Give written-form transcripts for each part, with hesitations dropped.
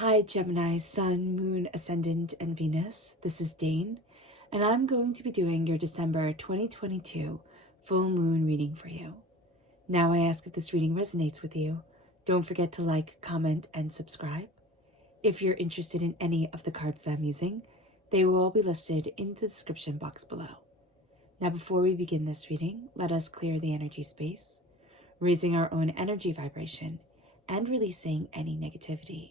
Hi Gemini, Sun, Moon, Ascendant, and Venus. This is Dane, and I'm going to be doing your December 2022 full moon reading for you. Now I ask if this reading resonates with you, don't forget to like, comment, and subscribe. If you're interested in any of the cards that I'm using, they will all be listed in the description box below. Now before we begin this reading, let us clear the energy space, raising our own energy vibration and releasing any negativity.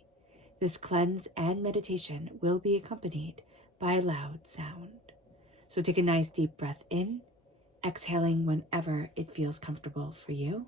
This cleanse and meditation will be accompanied by a loud sound. So take a nice deep breath in, exhaling whenever it feels comfortable for you.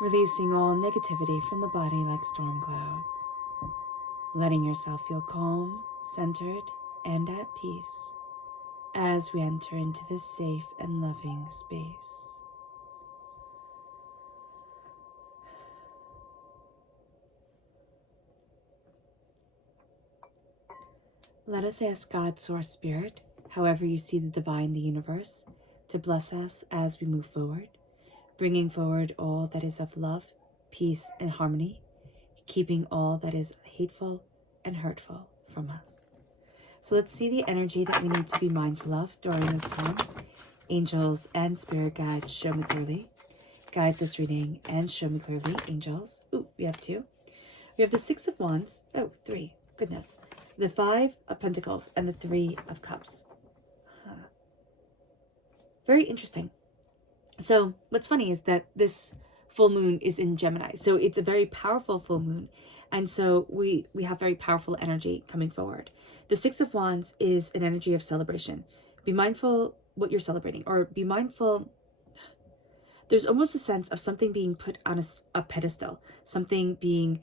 Releasing all negativity from the body like storm clouds. Letting yourself feel calm, centered, and at peace as we enter into this safe and loving space. Let us ask God, Source Spirit, however you see the divine, the universe, to bless us as we move forward, bringing forward all that is of love, peace, and harmony, keeping all that is hateful and hurtful from us. So let's see the energy that we need to be mindful of during this time. Angels and spirit guides, show me clearly. Guide this reading and show me clearly, angels. Ooh, we have two. We have the Six of Wands. Oh, three. Goodness. The Five of Pentacles and the Three of Cups. Very interesting. So what's funny is that this full moon is in Gemini. So it's a very powerful full moon. And so we have very powerful energy coming forward. The Six of Wands is an energy of celebration. Be mindful what you're celebrating, or be mindful. There's almost a sense of something being put on a pedestal, something being,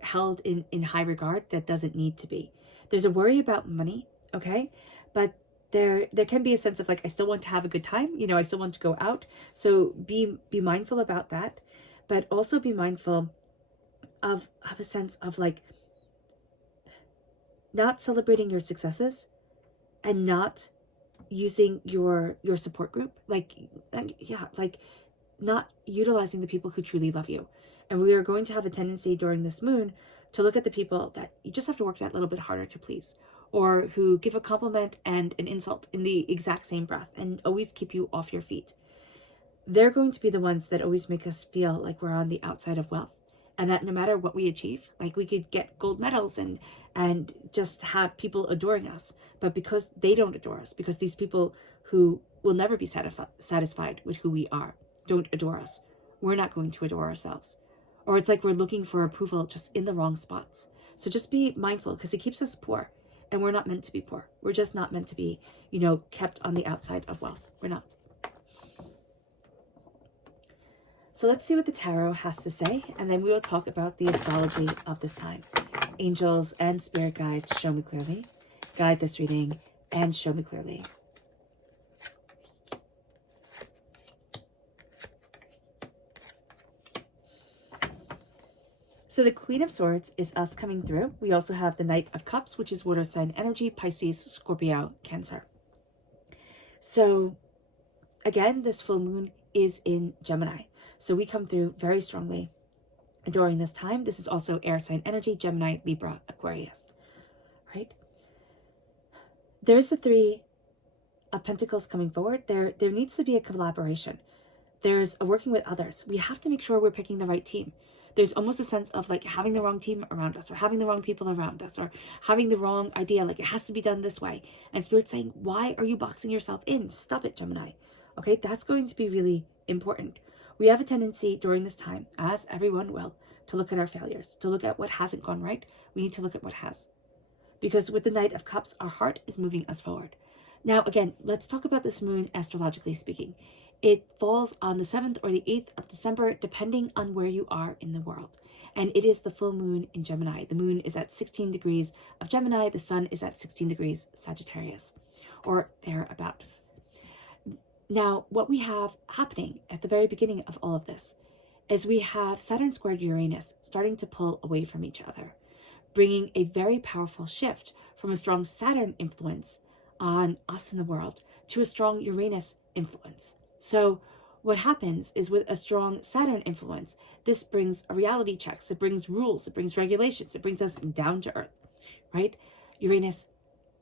held in high regard that doesn't need to be. There's a worry about money, okay? But there can be a sense of like, I still want to have a good time, I still want to go out. So be mindful about that, but also be mindful of a sense of like not celebrating your successes and not using your support group, like not utilizing the people who truly love you. And we are going to have a tendency during this moon to look at the people that you just have to work that little bit harder to please, or who give a compliment and an insult in the exact same breath and always keep you off your feet. They're going to be the ones that always make us feel like we're on the outside of wealth, and that no matter what we achieve, like we could get gold medals and just have people adoring us, but because they don't adore us, because these people who will never be satisfied with who we are don't adore us, we're not going to adore ourselves. Or it's like we're looking for approval just in the wrong spots. So just be mindful, because it keeps us poor, and we're not meant to be poor. We're just not meant to be, kept on the outside of wealth. We're not. So let's see what the tarot has to say, and then we will talk about the astrology of this time. Angels and spirit guides, show me clearly. Guide this reading and show me clearly. So the Queen of Swords is us coming through. We also have the Knight of Cups, which is water sign energy, Pisces, Scorpio, Cancer. So again, this full moon is in Gemini. So we come through very strongly during this time. This is also air sign energy, Gemini, Libra, Aquarius, right? There's the Three of Pentacles coming forward. There needs to be a collaboration. There's a working with others. We have to make sure we're picking the right team. There's almost a sense of like having the wrong team around us, or having the wrong people around us, or having the wrong idea, like it has to be done this way. And Spirit's saying, why are you boxing yourself in? Stop it, Gemini. Okay, that's going to be really important. We have a tendency during this time, as everyone will, to look at our failures, to look at what hasn't gone right. We need to look at what has. because with the Knight of Cups, our heart is moving us forward. Now, again, let's talk about this moon astrologically speaking. It falls on the 7th or the 8th of December, depending on where you are in the world. And it is the full moon in Gemini. The moon is at 16 degrees of Gemini. The sun is at 16 degrees Sagittarius, or thereabouts. Now, what we have happening at the very beginning of all of this is we have Saturn squared Uranus starting to pull away from each other, bringing a very powerful shift from a strong Saturn influence on us in the world to a strong Uranus influence. So what happens is with a strong Saturn influence, this brings a reality checks, it brings rules, it brings regulations, it brings us down to earth, right? Uranus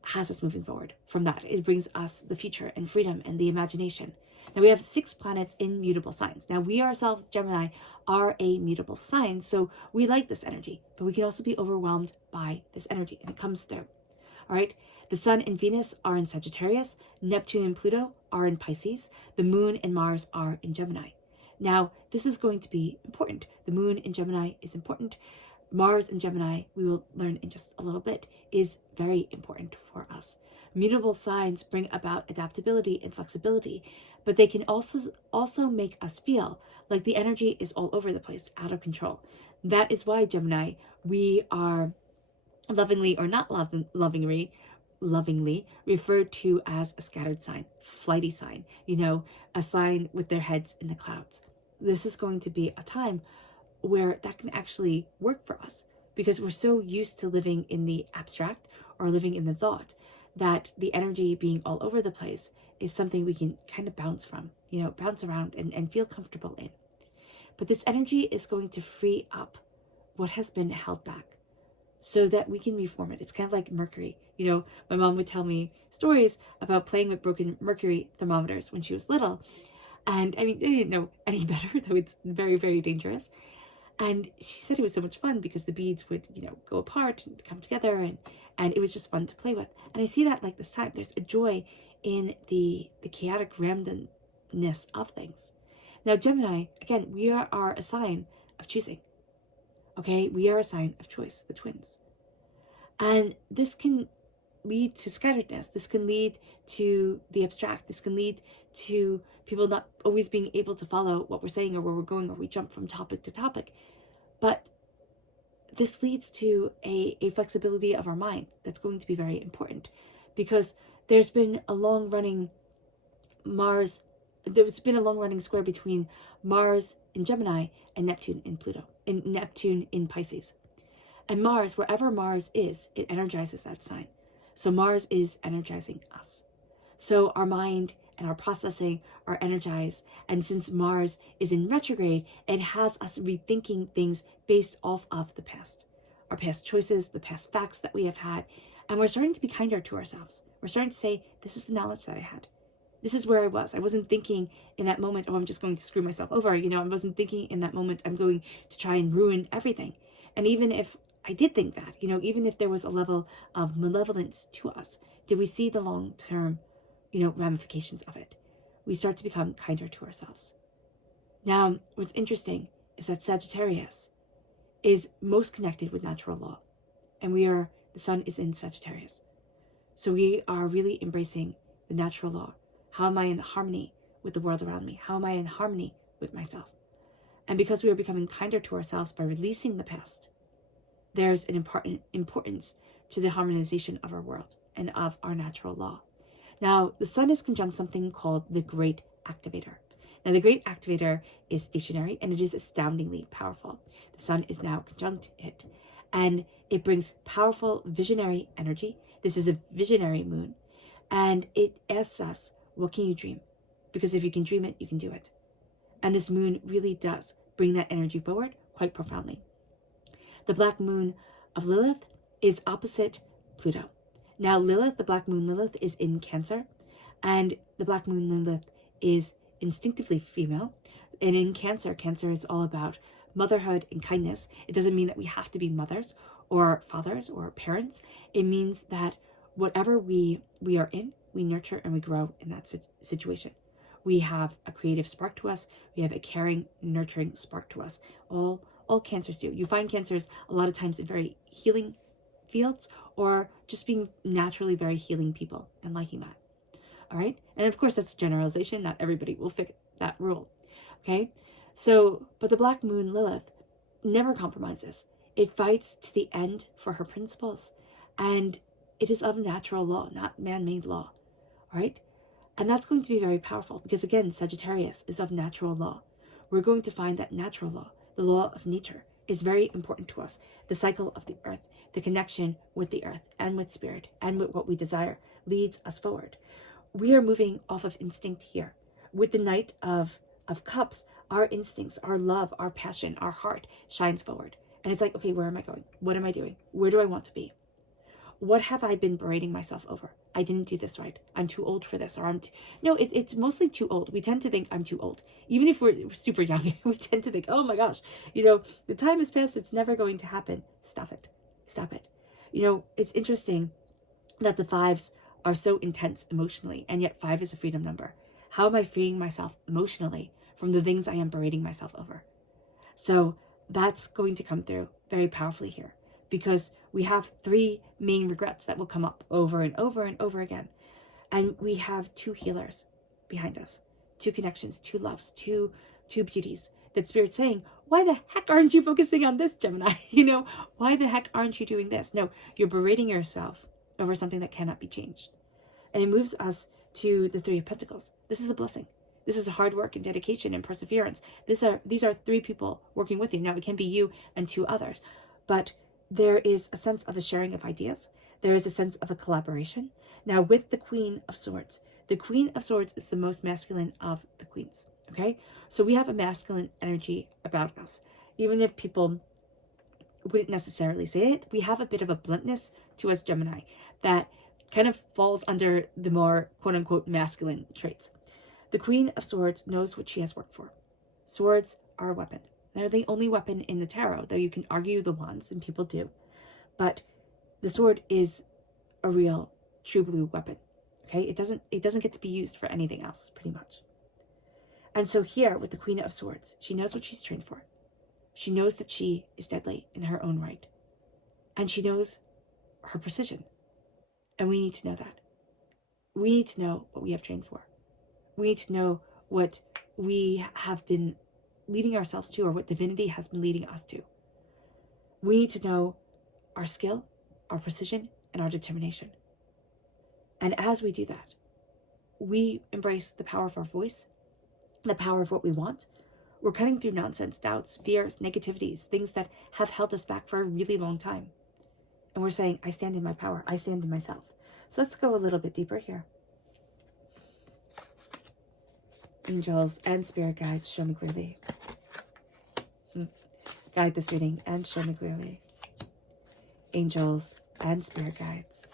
has us moving forward from that. It brings us the future and freedom and the imagination. Now we have 6 planets in mutable signs. Now we ourselves, Gemini, are a mutable sign, so we like this energy, but we can also be overwhelmed by this energy, and it comes through. All right, the Sun and Venus are in Sagittarius, Neptune and Pluto are in Pisces, the Moon and Mars are in Gemini. Now, this is going to be important. The Moon in Gemini is important. Mars in Gemini, we will learn in just a little bit, is very important for us. Mutable signs bring about adaptability and flexibility, but they can also make us feel like the energy is all over the place, out of control. That is why, Gemini, we are lovingly or not lovingly referred to as a scattered sign, flighty sign, a sign with their heads in the clouds. This is going to be a time where that can actually work for us, because we're so used to living in the abstract or living in the thought that the energy being all over the place is something we can kind of bounce from, bounce around and feel comfortable in. But this energy is going to free up what has been held back so that we can reform it. It's kind of like Mercury. My mom would tell me stories about playing with broken mercury thermometers when she was little. And I mean, they didn't know any better, though it's very, very dangerous. And she said it was so much fun because the beads would, go apart and come together, and it was just fun to play with. And I see that like this time. There's a joy in the chaotic randomness of things. Now, Gemini, again, we are a sign of choosing. Okay? We are a sign of choice, the twins. And this can lead to scatteredness. This can lead to the abstract. This can lead to people not always being able to follow what we're saying or where we're going, or we jump from topic to topic. But this leads to a flexibility of our mind that's going to be very important, because there's been a long-running square between Mars in Gemini and Neptune in Pisces. And Mars, wherever Mars is, it energizes that sign. So Mars is energizing us. So our mind and our processing are energized. And since Mars is in retrograde, it has us rethinking things based off of the past. Our past choices, the past facts that we have had. And we're starting to be kinder to ourselves. We're starting to say, this is the knowledge that I had. This is where I was. I wasn't thinking in that moment, I'm just going to screw myself over. I wasn't thinking in that moment, I'm going to try and ruin everything. And even if I did think that, even if there was a level of malevolence to us, did we see the long-term, ramifications of it? We start to become kinder to ourselves. Now, what's interesting is that Sagittarius is most connected with natural law. And the sun is in Sagittarius. So we are really embracing the natural law. How am I in harmony with the world around me? How am I in harmony with myself? And because we are becoming kinder to ourselves by releasing the past, there's an important importance to the harmonization of our world and of our natural law. Now, the sun is conjunct something called the Great Activator. Now, the Great Activator is stationary, and it is astoundingly powerful. The sun is now conjunct it, and it brings powerful visionary energy. This is a visionary moon, and it asks us, what can you dream? Because if you can dream it, you can do it. And this moon really does bring that energy forward quite profoundly. The black moon of Lilith is opposite Pluto. Now, Lilith, the black moon Lilith, is in Cancer, and the black moon Lilith is instinctively female. And in Cancer is all about motherhood and kindness. It doesn't mean that we have to be mothers or fathers or parents. It means that whatever we are in, we nurture and we grow in that situation. We have a creative spark to us. We have a caring, nurturing spark to us. All Cancers do. You find Cancers a lot of times in very healing fields or just being naturally very healing people and liking that. All right. And of course, that's generalization. Not everybody will fit that rule. Okay. So, but the Black Moon Lilith never compromises. It fights to the end for her principles. And it is of natural law, not man-made law. All right. And that's going to be very powerful because, again, Sagittarius is of natural law. We're going to find that natural law, the law of nature, is very important to us. The cycle of the earth, the connection with the earth and with spirit and with what we desire leads us forward. We are moving off of instinct here. With the Knight of Cups, our instincts, our love, our passion, our heart shines forward. And it's like, okay, where am I going? What am I doing? Where do I want to be? What have I been berating myself over? I didn't do this right. I'm too old for this. Or no, it's mostly too old. We tend to think I'm too old. Even if we're super young, we tend to think, oh my gosh, the time has passed. It's never going to happen. Stop it. Stop it. It's interesting that the fives are so intense emotionally, and yet 5 is a freedom number. How am I freeing myself emotionally from the things I am berating myself over? So that's going to come through very powerfully here, because we have 3 main regrets that will come up over and over and over again. And we have 2 healers behind us, 2 connections, 2 loves, two beauties. That Spirit's saying, why the heck aren't you focusing on this, Gemini? Why the heck aren't you doing this? No, you're berating yourself over something that cannot be changed. And it moves us to the 3 of Pentacles. This is a blessing. This is hard work and dedication and perseverance. These are 3 people working with you. Now, it can be you and 2 others, but there is a sense of a sharing of ideas. There is a sense of a collaboration. Now, with the Queen of Swords is the most masculine of the queens, okay? So we have a masculine energy about us. Even if people wouldn't necessarily say it, we have a bit of a bluntness to us, Gemini, that kind of falls under the more quote-unquote masculine traits. The Queen of Swords knows what she has worked for. Swords are a weapon. They're the only weapon in the tarot, though you can argue the wands, and people do. But the sword is a real, true blue weapon. Okay? It doesn't get to be used for anything else, pretty much. And so here, with the Queen of Swords, she knows what she's trained for. She knows that she is deadly in her own right. And she knows her precision. And we need to know that. We need to know what we have trained for. We need to know what we have been leading ourselves to, or what divinity has been leading us to. We need to know our skill, our precision, and our determination. And as we do that, we embrace the power of our voice, the power of what we want. We're cutting through nonsense, doubts, fears, negativities, things that have held us back for a really long time. And we're saying, I stand in my power. I stand in myself. So let's go a little bit deeper here. Angels and spirit guides, show me clearly. Guide this reading and show me clearly. Angels and spirit guides.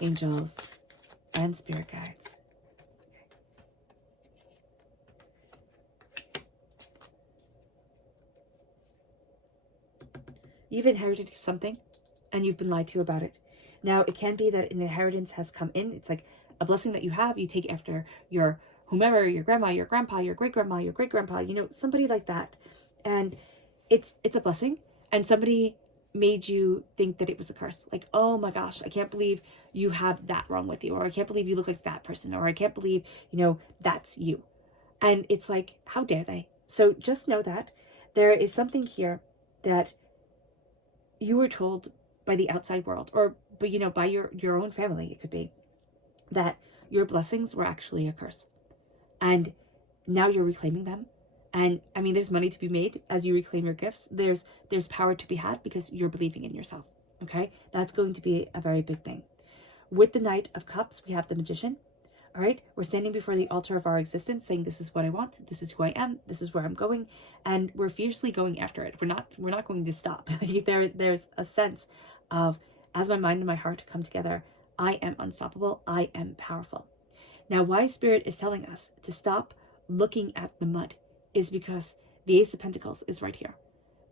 Angels and spirit guides. You've inherited something and you've been lied to about it. Now, it can be that an inheritance has come in. It's like a blessing that you have. You take after your whomever, your grandma, your grandpa, your great-grandma, your great-grandpa, somebody like that. And it's a blessing. And somebody made you think that it was a curse. Like, oh my gosh, I can't believe you have that wrong with you. Or I can't believe you look like that person. Or I can't believe, that's you. And it's like, how dare they? So just know that there is something here that you were told by the outside world, but by your own family, it could be, that your blessings were actually a curse. And now you're reclaiming them. And I mean, there's money to be made as you reclaim your gifts. There's power to be had because you're believing in yourself. Okay? That's going to be a very big thing. With the Knight of Cups, we have the Magician. All right? We're standing before the altar of our existence saying, this is what I want. This is who I am. This is where I'm going. And we're fiercely going after it. We're not going to stop. There's a sense of, as my mind and my heart come together, I am unstoppable. I am powerful. Now, why Spirit is telling us to stop looking at the mud is because the Ace of Pentacles is right here.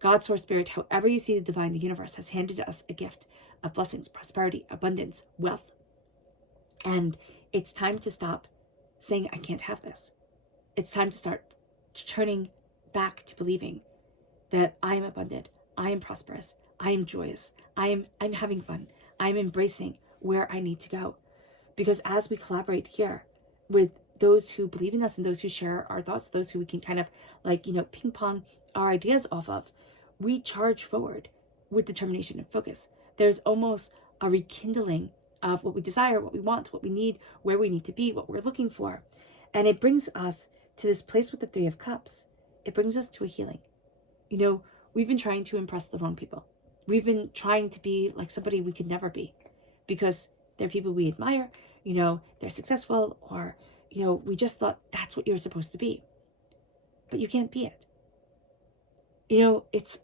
God, Source, Spirit, however you see the divine, the universe has handed us a gift of blessings, prosperity, abundance, wealth. And it's time to stop saying, I can't have this. It's time to start turning back to believing that I am abundant, I am prosperous, I am joyous. I'm having fun. I'm embracing where I need to go. Because as we collaborate here with those who believe in us and those who share our thoughts, those who we can kind of like, ping pong our ideas off of, we charge forward with determination and focus. There's almost a rekindling of what we desire, what we want, what we need, where we need to be, what we're looking for. And it brings us to this place with the Three of Cups. It brings us to a healing. We've been trying to impress the wrong people. We've been trying to be like somebody we could never be because they're people we admire, they're successful, or, we just thought that's what you're supposed to be. But you can't be it. It's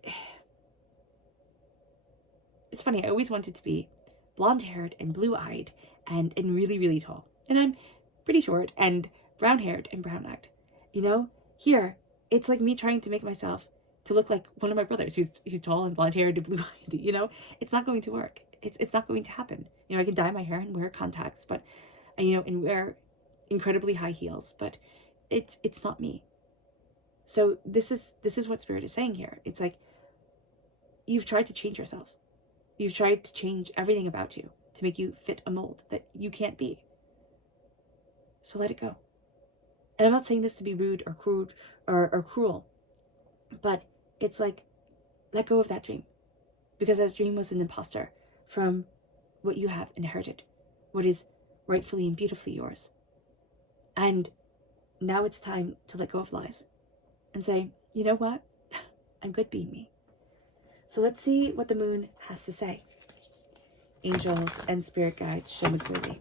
funny. I always wanted to be blonde-haired and blue-eyed and really, really tall. And I'm pretty short and brown-haired and brown-eyed. Here, it's like me trying to make myself to look like one of my brothers who's tall and blonde-haired and blue-eyed. It's not going to work. It's not going to happen. I can dye my hair and wear contacts, but, and wear incredibly high heels, but it's not me. So this is what Spirit is saying here. It's like, you've tried to change yourself. You've tried to change everything about you to make you fit a mold that you can't be. So let it go. And I'm not saying this to be rude or crude or cruel, but it's like, let go of that dream. Because that dream was an imposter from what you have inherited, what is rightfully and beautifully yours. And now it's time to let go of lies and say, you know what? I'm good being me. So let's see what the moon has to say. Angels and spirit guides, show me clearly.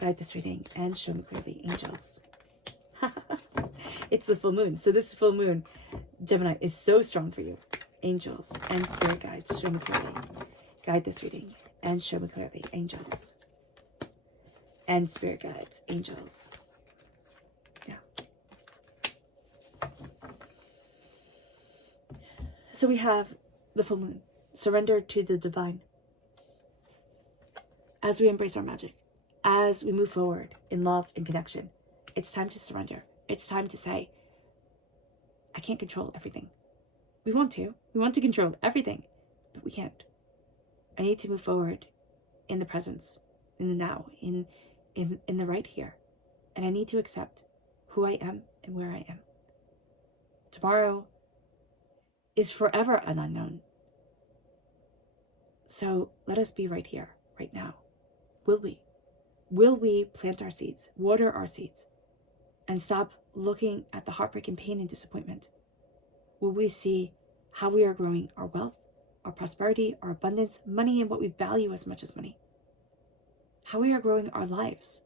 Guide this reading and show me clearly, angels. It's the full moon. So this full moon, Gemini, is so strong for you. Angels and spirit guides, show me clearly. Guide this reading and show me clearly, angels. And spirit guides, angels. Yeah. So we have the full moon, surrender to the divine. As we embrace our magic, as we move forward in love and connection, it's time to surrender. It's time to say, I can't control everything. We want to control everything, but we can't. I need to move forward in the presence, in the now, in the right here. And I need to accept who I am and where I am. Tomorrow is forever an unknown. So let us be right here, right now. Will we? Will we plant our seeds, water our seeds, and stop looking at the heartbreak and pain and disappointment? Will we see how we are growing our wealth, our prosperity, our abundance, money, and what we value as much as money? How we are growing our lives?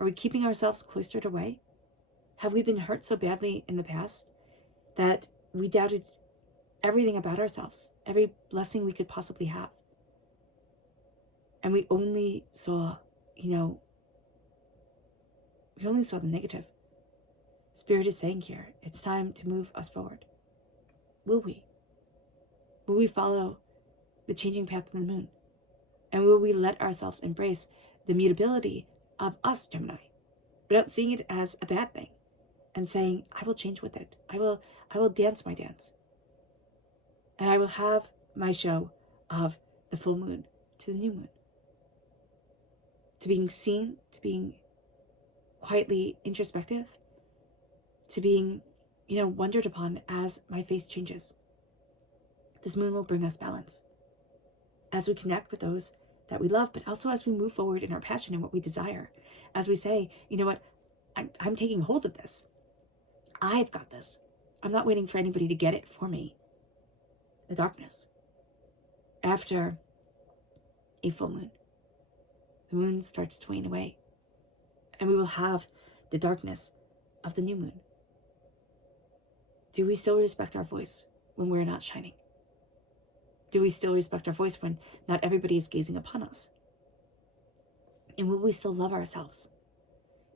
Are we keeping ourselves cloistered away? Have we been hurt so badly in the past that we doubted everything about ourselves, every blessing we could possibly have? And we only saw, the negative. Spirit is saying here, it's time to move us forward. Will we? Will we follow the changing path of the moon? And will we let ourselves embrace the mutability of us, Gemini, without seeing it as a bad thing and saying, I will change with it. I will dance my dance. And I will have my show of the full moon to the new moon. To being seen, to being quietly introspective, to being, wondered upon as my face changes. This moon will bring us balance as we connect with those that we love, but also as we move forward in our passion and what we desire. As we say, you know what, I'm taking hold of this. I've got this. I'm not waiting for anybody to get it for me. The darkness. After a full moon, the moon starts to wane away, and we will have the darkness of the new moon. Do we still respect our voice when we're not shining? Do we still respect our voice when not everybody is gazing upon us? And will we still love ourselves,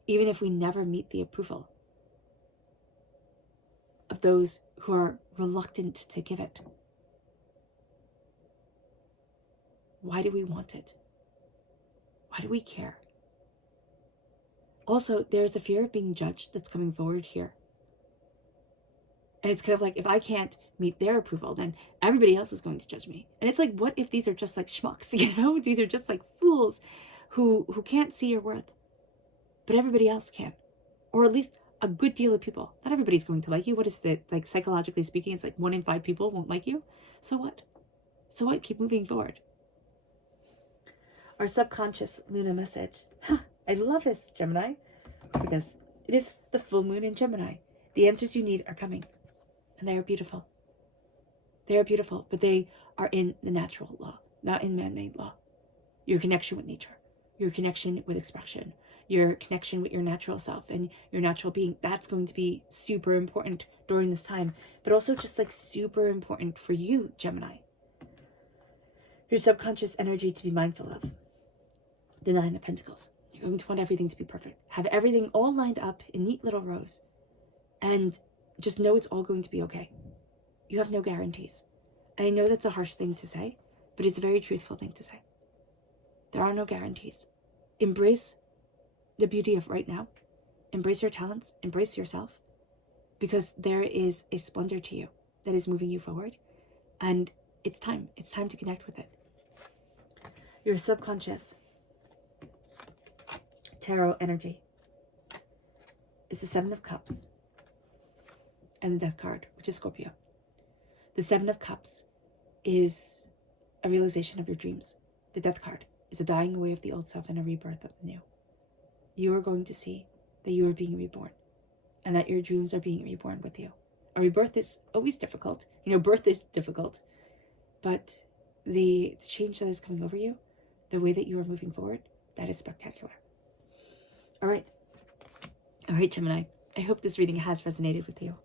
even if we never meet the approval of those who are reluctant to give it? Why do we want it? Why do we care? Also, there's a fear of being judged that's coming forward here. And it's kind of like, if I can't meet their approval, then everybody else is going to judge me. And it's like, what if these are just like schmucks, you know? These are just like fools who can't see your worth, but everybody else can. Or at least a good deal of people. Not everybody's going to like you. What is that? Like, psychologically speaking, it's like 1 in 5 people won't like you. So what? So what? Keep moving forward. Our subconscious Luna message. I love this, Gemini, because it is the full moon in Gemini. The answers you need are coming, and they are beautiful. They are beautiful, but they are in the natural law, not in man-made law. Your connection with nature, your connection with expression, your connection with your natural self and your natural being, that's going to be super important during this time, but also just like super important for you, Gemini. Your subconscious energy to be mindful of. The 9 of Pentacles. You're going to want everything to be perfect. Have everything all lined up in neat little rows. And just know it's all going to be okay. You have no guarantees. And I know that's a harsh thing to say, but it's a very truthful thing to say. There are no guarantees. Embrace the beauty of right now. Embrace your talents. Embrace yourself. Because there is a splendor to you that is moving you forward. And it's time. It's time to connect with it. Your subconscious tarot energy is the 7 of Cups and the Death card, which is Scorpio. The 7 of Cups is a realization of your dreams. The Death card is a dying away of the old self and a rebirth of the new. You are going to see that you are being reborn and that your dreams are being reborn with you. A rebirth is always difficult. You know, birth is difficult, but the change that is coming over you, the way that you are moving forward, that is spectacular. All right, Gemini. I hope this reading has resonated with you.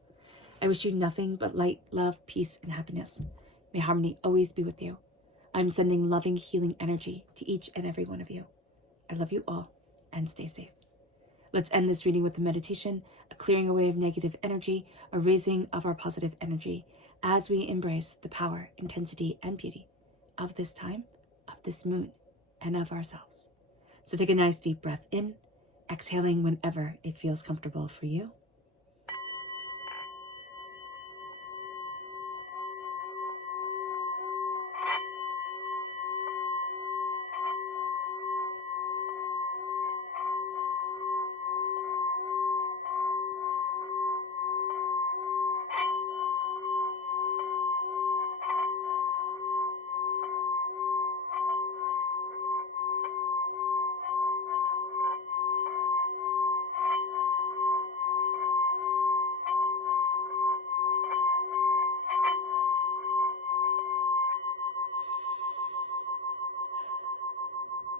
I wish you nothing but light, love, peace, and happiness. May harmony always be with you. I'm sending loving, healing energy to each and every one of you. I love you all, and stay safe. Let's end this reading with a meditation, a clearing away of negative energy, a raising of our positive energy as we embrace the power, intensity, and beauty of this time, of this moon, and of ourselves. So take a nice deep breath in, exhaling whenever it feels comfortable for you.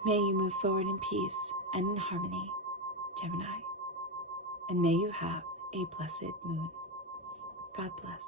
May you move forward in peace and in harmony, Gemini. And may you have a blessed moon. God bless.